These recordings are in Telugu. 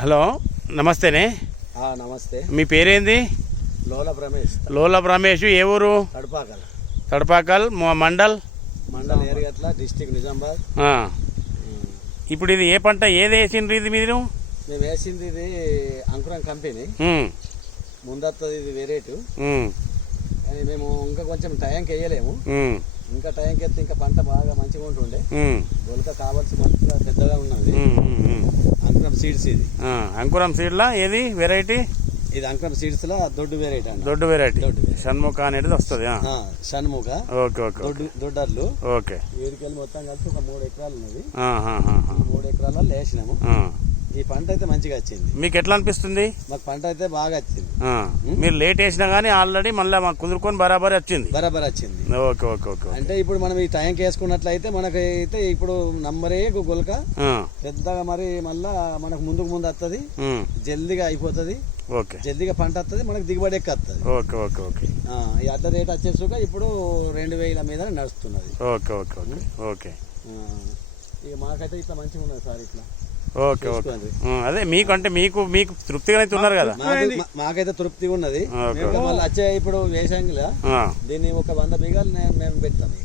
హలో నమస్తేనే. నమస్తే. మీ పేరేంది? లోలప్ రమేష్. లోలప్ రమేష్. ఏ ఊరు? తడపాకల్ మండల్ ఏరిగట్ల డిస్ట్రిక్ట్ నిజామాబాద్. ఇప్పుడు ఇది ఏ పంట, ఏది వేసిండ్రు ఇది మీరు? మేము వేసింది ఇది అంకురం కంపెనీ. ముందత్తది ఇది వెరైటీ. కానీ మేము ఇంకా కొంచెం టైంకి వేయలేము. ఇంకా టైంకి ఎత్తే ఇంకా పంట బాగా మంచిగా ఉంటుండే. గొలక కావాల్సి మంచిగా పెద్దగా ఉన్నది. అంకురం సీడ్స్ ఇది. అంకురం సీడ్లా ఏది వెరైటీ? ఇది అంకురం సీడ్స్ లా దొడ్డు వెరైటీ అండి. దొడ్డు వెరైటీ షణ్ముఖ అనేది వస్తుంది. షణ్ముఖ. Okay okay. దొడ్డర్లు. ఓకే. వీడికెళ్ళి మొత్తం కలిసి ఒక 3 ఎకరాలు ఉన్నది. 3 ఎకరాలలో వేసినాము. ఈ పంట అయితే మంచిగా వచ్చింది. మీకు ఎట్లా అనిపిస్తుంది? మాకు పంట అయితే బాగా వచ్చింది. మీరు లేట్ వేసినా గానీ ఆల్రెడీ మళ్ళీ మాకు కుదురుకొని బరాబర్ వచ్చింది. Okay okay okay. అంటే ఇప్పుడు మనం ఈ టైంకి వేసుకున్నట్లయితే మనకైతే ఇప్పుడు నంబరే గొలక పెద్దగా మరి మళ్ళా మనకు ముందుకు ముందు వస్తుంది. జల్దిగా అయిపోతుంది. ఓకే. జల్దిగా పంట వస్తుంది, మనకు దిగుబడి ఎక్కువ వస్తుంది. Okay okay okay. ఈ అడ్డ రేట్ వచ్చేసుక ఇప్పుడు 2000 మీద నడుస్తున్నది. Okay okay okay okay. ఇక మాకైతే ఇట్లా మంచిగా ఉన్నది సార్. ఇట్లా ఓకే ఓకే. అదే మీకు అంటే మీకు మీకు తృప్తిగా అయితే ఉన్నారు కదా? మాకైతే తృప్తిగా ఉన్నది. మళ్ళీ వచ్చే ఇప్పుడు వేసంగిలా దీన్ని ఒక 100 బీగాలు మేము పెడతాం. ఇక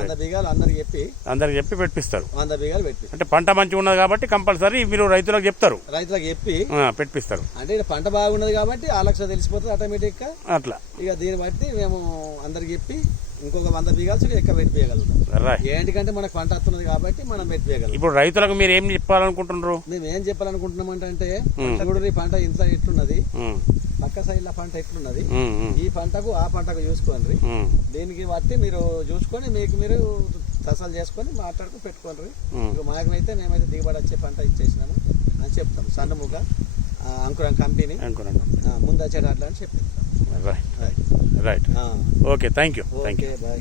100 బీగాలు అందరికి చెప్పి పెట్టిస్తారు. 100 బీగాలు పెట్టి అంటే పంట మంచిగా ఉన్నది కాబట్టి కంపల్సరీ మీరు రైతులకు చెప్తారు. రైతులకు చెప్పి పెట్టిస్తారు. అంటే ఇక్కడ పంట బాగున్నది కాబట్టి ఆ లక్ష తెలిసిపోతుంది ఆటోమేటిక్ గా. అట్లా ఇక దీన్ని బట్టి మేము అందరికి చెప్పి ఇంకొక 100 బీగాలు ఎక్కువ పెట్టిపోయగలుగుతాం. ఏంటికంటే మనకు పంట వస్తున్నది కాబట్టి మనం పెట్టిపోయగలం. ఇప్పుడు రైతులకు మీరు ఏం చెప్పాలనుకుంటున్నారు? మేము ఏం చెప్పాలనుకుంటున్నాం అంటే కూడా ఈ పంట ఇంట్లో ఎట్లున్నది, పక్క సైడ్ లో పంట ఎట్లున్నది, ఈ పంటకు ఆ పంటకు చూసుకోండి. దీనికి బట్టి మీరు చూసుకొని మీకు మీరు తసాలు చేసుకొని మాట్లాడుకుని పెట్టుకోండి. ఇక మాకైతే మేమైతే దిగుబడి వచ్చే పంట ఇచ్చేసినాము అని చెప్తాం. షణ్ముఖ అంకురం కంపెనీ ముందు వచ్చేట అట్లా అని చెప్పి. Right. Okay. Thank you. Bye.